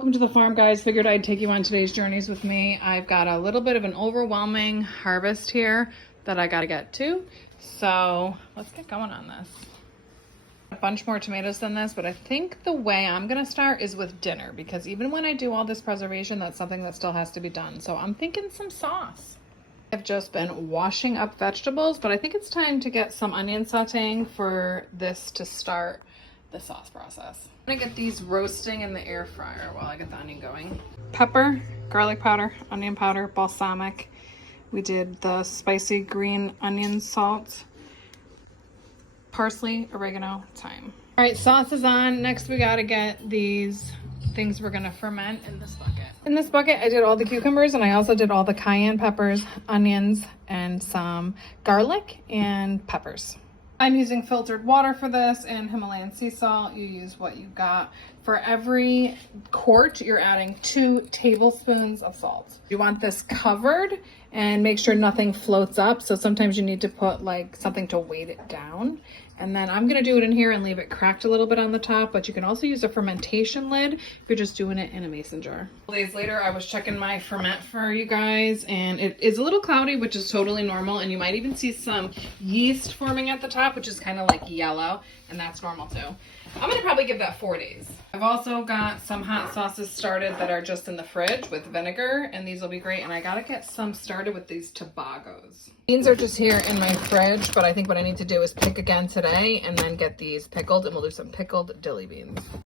Welcome to the farm, guys. Figured I'd take you on today's journeys with me. I've got a little bit of an overwhelming harvest here that I got to get to. So let's get going on this. A bunch more tomatoes than this, but I think the way I'm going to start is with dinner, because even when I do all this preservation, that's something that still has to be done. So I'm thinking some sauce. I've just been washing up vegetables, but I think it's time to get some onion sauteing for this to start the sauce process. I'm gonna get these roasting in the air fryer while I get the onion going. Pepper, garlic powder, onion powder, balsamic. We did the spicy green onion salt, parsley, oregano, thyme. All right, sauce is on. Next we gotta get these things we're gonna ferment in this bucket. In this bucket I did all the cucumbers, and I also did all the cayenne peppers, onions, and some garlic and peppers. I'm using filtered water for this and Himalayan sea salt. You use what you got. For every quart, you're adding 2 tablespoons of salt. You want this covered and make sure nothing floats up. So sometimes you need to put like something to weight it down. And then I'm gonna do it in here and leave it cracked a little bit on the top, but you can also use a fermentation lid if you're just doing it in a mason jar. A couple days later, I was checking my ferment for you guys, and it is a little cloudy, which is totally normal. And you might even see some yeast forming at the top, which is kind of like yellow, and that's normal too. I'm gonna probably give that 4 days. I've also got some hot sauces started that are just in the fridge with vinegar, and these will be great. And I gotta get some started with these tobagos. Beans are just here in my fridge, but I think what I need to do is pick again today and then get these pickled, and we'll do some pickled dilly beans.